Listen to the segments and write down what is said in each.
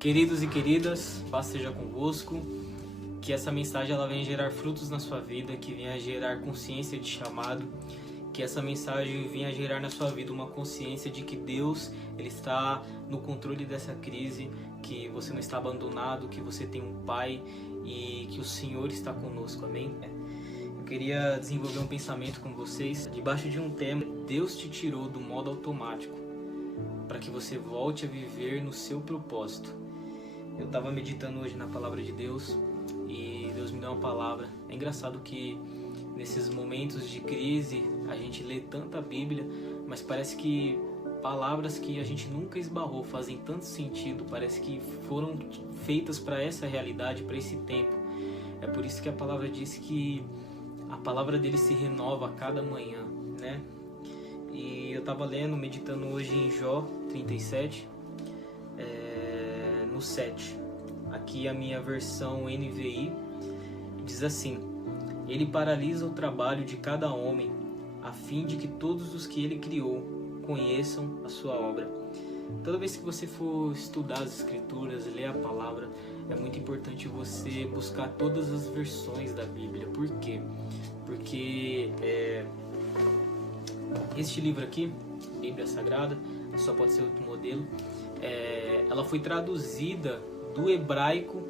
Queridos e queridas, paz seja convosco, que essa mensagem ela venha gerar frutos na sua vida, que venha gerar consciência de chamado, que essa mensagem venha gerar na sua vida uma consciência de que Deus ele está no controle dessa crise, que você não está abandonado, que você tem um Pai e que o Senhor está conosco, amém? Eu queria desenvolver um pensamento com vocês, debaixo de um tema: Deus te tirou do modo automático, para que você volte a viver no seu propósito. Eu estava meditando hoje na palavra de Deus e Deus me deu uma palavra. É engraçado que nesses momentos de crise a gente lê tanta Bíblia, mas parece que palavras que a gente nunca esbarrou fazem tanto sentido, parece que foram feitas para essa realidade, para esse tempo. É por isso que a palavra diz que a palavra dele se renova a cada manhã, né? E eu estava lendo, meditando hoje em Jó 37, no 7. Aqui a minha versão NVI diz assim: Ele paralisa o trabalho de cada homem, a fim de que todos os que ele criou conheçam a sua obra. Toda vez que você for estudar as escrituras, ler a palavra, é muito importante você buscar todas as versões da Bíblia. Por quê? Porque este livro aqui, Bíblia Sagrada, só pode ser outro modelo, ela foi traduzida do hebraico,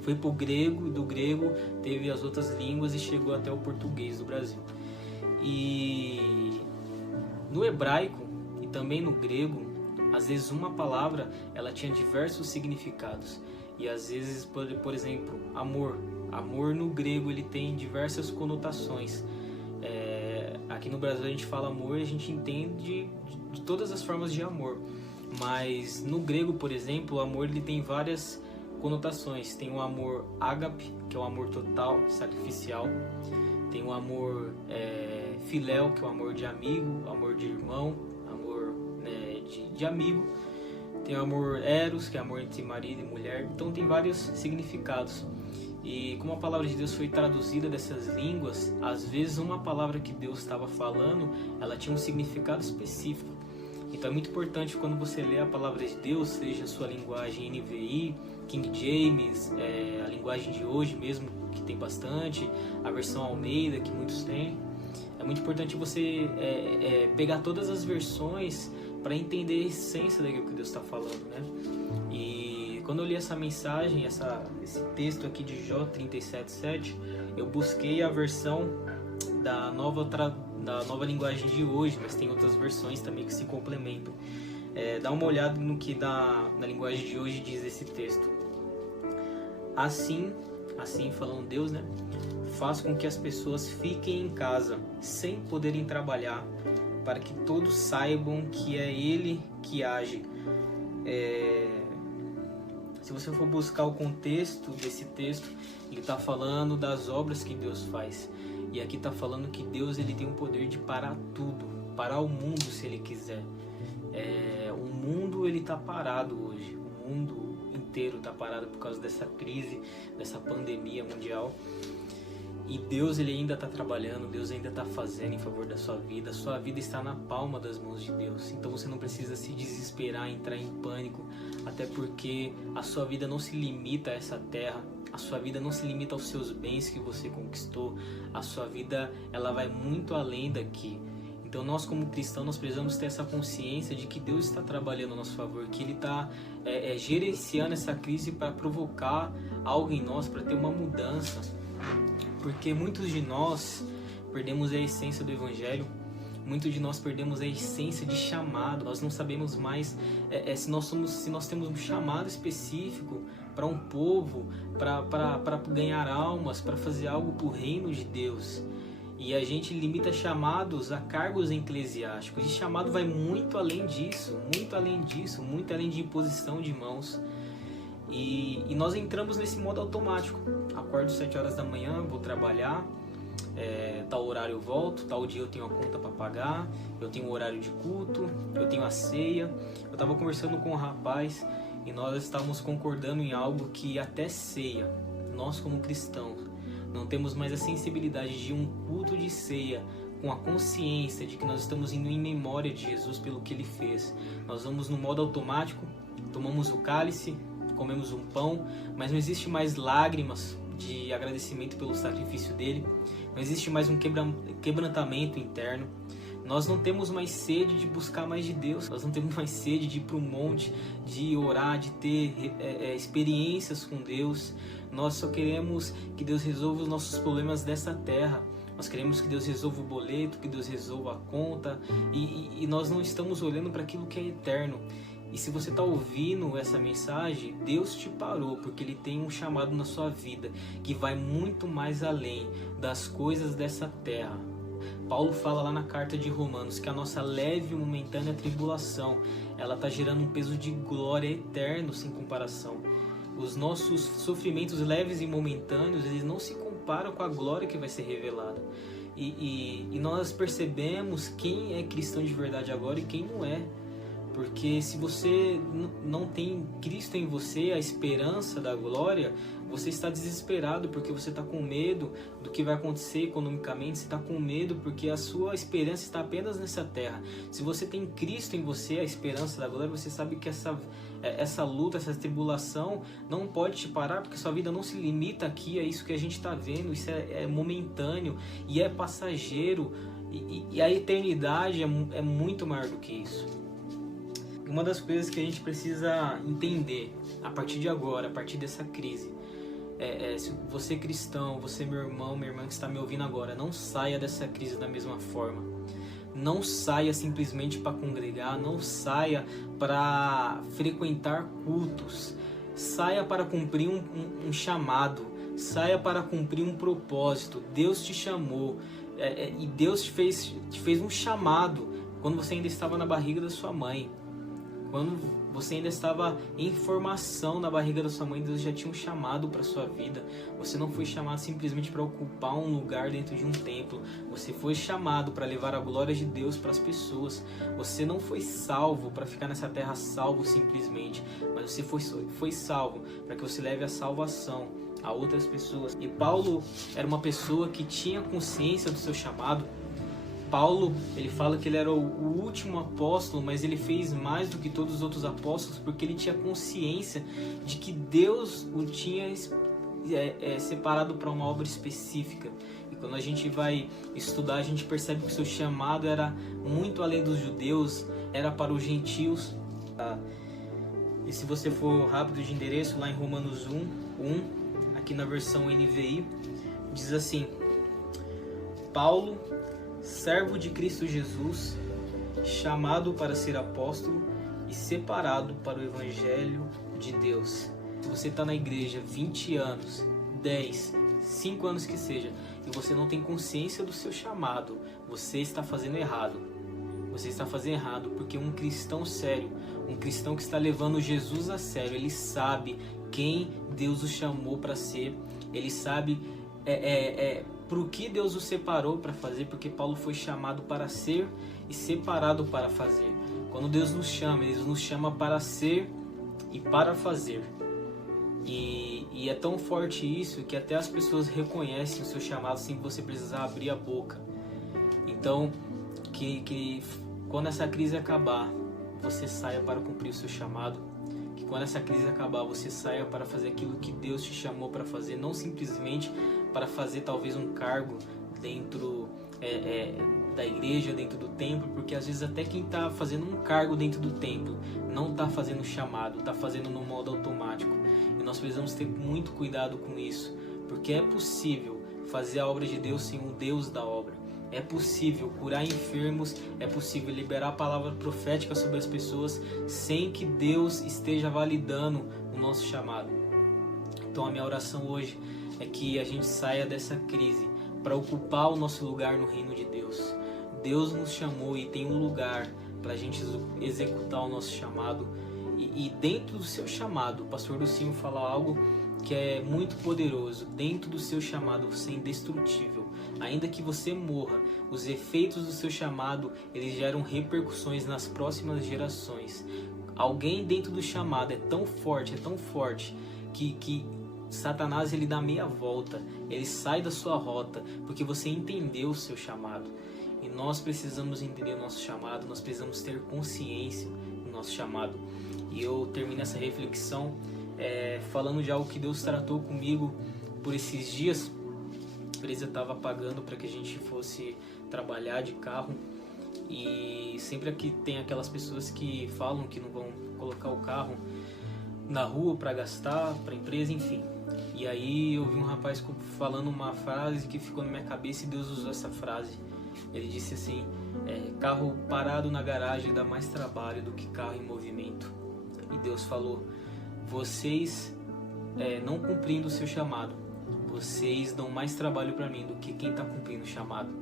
foi para o grego, do grego teve as outras línguas e chegou até o português do Brasil. E no hebraico e também no grego, às vezes uma palavra ela tinha diversos significados. E às vezes, por exemplo, amor. Amor no grego ele tem diversas conotações. Aqui no Brasil a gente fala amor e a gente entende de todas as formas de amor. Mas no grego, por exemplo, o amor ele tem várias conotações. Tem o amor ágape, que é o amor total, sacrificial. Tem o amor filéu, que é o amor de amigo, amor de irmão, amor de amigo. Tem o amor eros, que é amor entre marido e mulher. Então tem vários significados. E como a palavra de Deus foi traduzida dessas línguas, às vezes uma palavra que Deus estava falando, ela tinha um significado específico. Então é muito importante quando você lê a palavra de Deus, seja a sua linguagem NVI, King James, a linguagem de hoje mesmo, que tem bastante, a versão Almeida, que muitos têm. É muito importante você pegar todas as versões para entender a essência daquilo que Deus está falando, né? E quando eu li essa mensagem, esse texto aqui de Jó 37:7, eu busquei a versão da nova linguagem de hoje, mas tem outras versões também que se complementam. Dá uma olhada no que na linguagem de hoje diz esse texto. Assim falando Deus, né? Faz com que as pessoas fiquem em casa, sem poderem trabalhar, para que todos saibam que é Ele que age. Se você for buscar o contexto desse texto, ele está falando das obras que Deus faz. E aqui está falando que Deus ele tem o poder de parar tudo, parar o mundo se Ele quiser. O mundo ele está parado hoje, o mundo inteiro está parado por causa dessa crise, dessa pandemia mundial. E Deus ele ainda está trabalhando, Deus ainda está fazendo em favor da sua vida. A sua vida está na palma das mãos de Deus. Então você não precisa se desesperar, entrar em pânico, até porque a sua vida não se limita a essa terra. A sua vida não se limita aos seus bens que você conquistou. A sua vida ela vai muito além daqui. Então nós como cristãos nós precisamos ter essa consciência de que Deus está trabalhando a nosso favor, que Ele está gerenciando essa crise para provocar algo em nós, para ter uma mudança. Porque muitos de nós perdemos a essência do Evangelho, muitos de nós perdemos a essência de chamado. Nós não sabemos mais se nós temos um chamado específico para um povo, para ganhar almas, para fazer algo para o reino de Deus. E a gente limita chamados a cargos eclesiásticos. E chamado vai muito além disso, muito além disso, muito além de imposição de mãos. E nós entramos nesse modo automático. Acordo 7 horas da manhã, vou trabalhar, tal horário eu volto, tal dia eu tenho a conta para pagar, eu tenho o horário de culto, eu tenho a ceia. Eu estava conversando com um rapaz e nós estávamos concordando em algo que até ceia, nós como cristãos, não temos mais a sensibilidade de um culto de ceia com a consciência de que nós estamos indo em memória de Jesus pelo que Ele fez. Nós vamos no modo automático, tomamos o cálice, comemos um pão, mas não existe mais lágrimas de agradecimento pelo sacrifício dele, não existe mais um quebrantamento interno. Nós não temos mais sede de buscar mais de Deus, nós não temos mais sede de ir para o monte, de orar, de ter experiências com Deus. Nós só queremos que Deus resolva os nossos problemas dessa terra. Nós queremos que Deus resolva o boleto, que Deus resolva a conta, e nós não estamos olhando para aquilo que é eterno. E se você está ouvindo essa mensagem, Deus te parou, porque Ele tem um chamado na sua vida que vai muito mais além das coisas dessa terra. Paulo fala lá na carta de Romanos que a nossa leve e momentânea tribulação, ela está gerando um peso de glória eterno sem comparação. Os nossos sofrimentos leves e momentâneos, eles não se comparam com a glória que vai ser revelada. E nós percebemos quem é cristão de verdade agora e quem não é. Porque se você não tem Cristo em você, a esperança da glória, você está desesperado porque você está com medo do que vai acontecer economicamente, você está com medo porque a sua esperança está apenas nessa terra. Se você tem Cristo em você, a esperança da glória, você sabe que essa luta, essa tribulação não pode te parar, porque sua vida não se limita aqui, é isso que a gente está vendo, isso é momentâneo e é passageiro, e a eternidade é muito maior do que isso. Uma das coisas que a gente precisa entender a partir de agora, a partir dessa crise, se você é cristão, você meu irmão, minha irmã que está me ouvindo agora, não saia dessa crise da mesma forma. Não saia simplesmente para congregar, não saia para frequentar cultos, saia para cumprir um chamado, saia para cumprir um propósito. Deus te chamou e Deus te fez um chamado quando você ainda estava na barriga da sua mãe. Quando você ainda estava em formação na barriga da sua mãe, Deus já tinha um chamado para a sua vida. Você não foi chamado simplesmente para ocupar um lugar dentro de um templo. Você foi chamado para levar a glória de Deus para as pessoas. Você não foi salvo para ficar nessa terra salvo simplesmente, mas você foi salvo para que você leve a salvação a outras pessoas. E Paulo era uma pessoa que tinha consciência do seu chamado. Paulo, ele fala que ele era o último apóstolo, mas ele fez mais do que todos os outros apóstolos, porque ele tinha consciência de que Deus o tinha separado para uma obra específica. E quando a gente vai estudar, a gente percebe que o seu chamado era muito além dos judeus, era para os gentios. E se você for rápido de endereço, lá em Romanos 1, aqui na versão NVI, diz assim: Paulo, servo de Cristo Jesus, chamado para ser apóstolo e separado para o Evangelho de Deus. Se você está na igreja 20 anos, 10, 5 anos que seja, e você não tem consciência do seu chamado, você está fazendo errado. Você está fazendo errado, porque um cristão sério, um cristão que está levando Jesus a sério, ele sabe quem Deus o chamou para ser, ele sabe para o que Deus o separou para fazer, porque Paulo foi chamado para ser e separado para fazer. Quando Deus nos chama, Ele nos chama para ser e para fazer. E é tão forte isso que até as pessoas reconhecem o seu chamado sem você precisar abrir a boca. Então, que quando essa crise acabar, você saia para cumprir o seu chamado. Que quando essa crise acabar, você saia para fazer aquilo que Deus te chamou para fazer, não simplesmente para fazer talvez um cargo dentro da igreja, dentro do templo, porque às vezes até quem está fazendo um cargo dentro do templo não está fazendo chamado, está fazendo no modo automático. E nós precisamos ter muito cuidado com isso, porque é possível fazer a obra de Deus sem o Deus da obra. É possível curar enfermos, é possível liberar a palavra profética sobre as pessoas sem que Deus esteja validando o nosso chamado. Então a minha oração hoje é que a gente saia dessa crise para ocupar o nosso lugar no reino de Deus. Deus nos chamou e tem um lugar para a gente executar o nosso chamado. E dentro do seu chamado, o pastor Lucinho fala algo que é muito poderoso. Dentro do seu chamado você é indestrutível. Ainda que você morra, os efeitos do seu chamado, eles geram repercussões nas próximas gerações. Alguém dentro do chamado é tão forte que Satanás ele dá meia volta, ele sai da sua rota, porque você entendeu o seu chamado. E nós precisamos entender o nosso chamado, nós precisamos ter consciência do nosso chamado. E eu termino essa reflexão falando de algo que Deus tratou comigo por esses dias. A empresa estava pagando para que a gente fosse trabalhar de carro, e sempre aqui tem aquelas pessoas que falam que não vão colocar o carro na rua para gastar, para a empresa, enfim. E aí eu vi um rapaz falando uma frase que ficou na minha cabeça, e Deus usou essa frase. Ele disse assim: carro parado na garagem dá mais trabalho do que carro em movimento. E Deus falou: vocês não cumprindo o seu chamado, vocês dão mais trabalho para mim do que quem está cumprindo o chamado.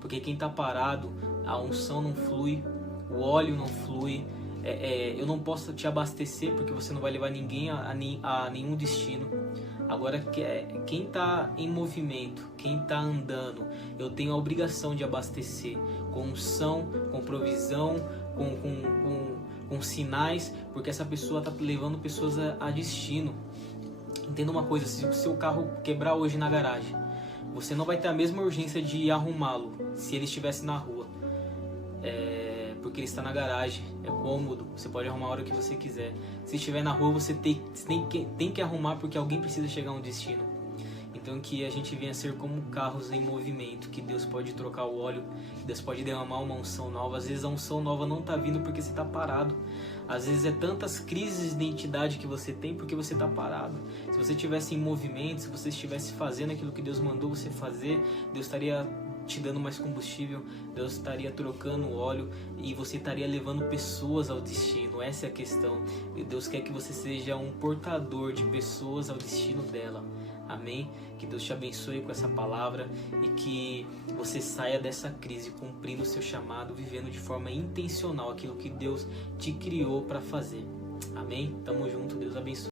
Porque quem está parado, a unção não flui, o óleo não flui. Eu não posso te abastecer porque você não vai levar ninguém a nenhum destino. Agora, quem está em movimento, quem está andando, eu tenho a obrigação de abastecer com unção, com provisão, com sinais, porque essa pessoa está levando pessoas a destino. Entenda uma coisa: se o seu carro quebrar hoje na garagem, você não vai ter a mesma urgência de arrumá-lo se ele estivesse na rua. Porque ele está na garagem, é cômodo, você pode arrumar a hora que você quiser. Se estiver na rua, você tem que arrumar, porque alguém precisa chegar a um destino. Então que a gente venha ser como carros em movimento, que Deus pode trocar o óleo, que Deus pode derramar uma unção nova. Às vezes a unção nova não está vindo porque você está parado. Às vezes é tantas crises de identidade que você tem porque você está parado. Se você estivesse em movimento, se você estivesse fazendo aquilo que Deus mandou você fazer, Deus estaria te dando mais combustível, Deus estaria trocando o óleo e você estaria levando pessoas ao destino. Essa é a questão. Deus quer que você seja um portador de pessoas ao destino dela. Amém? Que Deus te abençoe com essa palavra e que você saia dessa crise cumprindo o seu chamado, vivendo de forma intencional aquilo que Deus te criou para fazer. Amém? Tamo junto, Deus abençoe.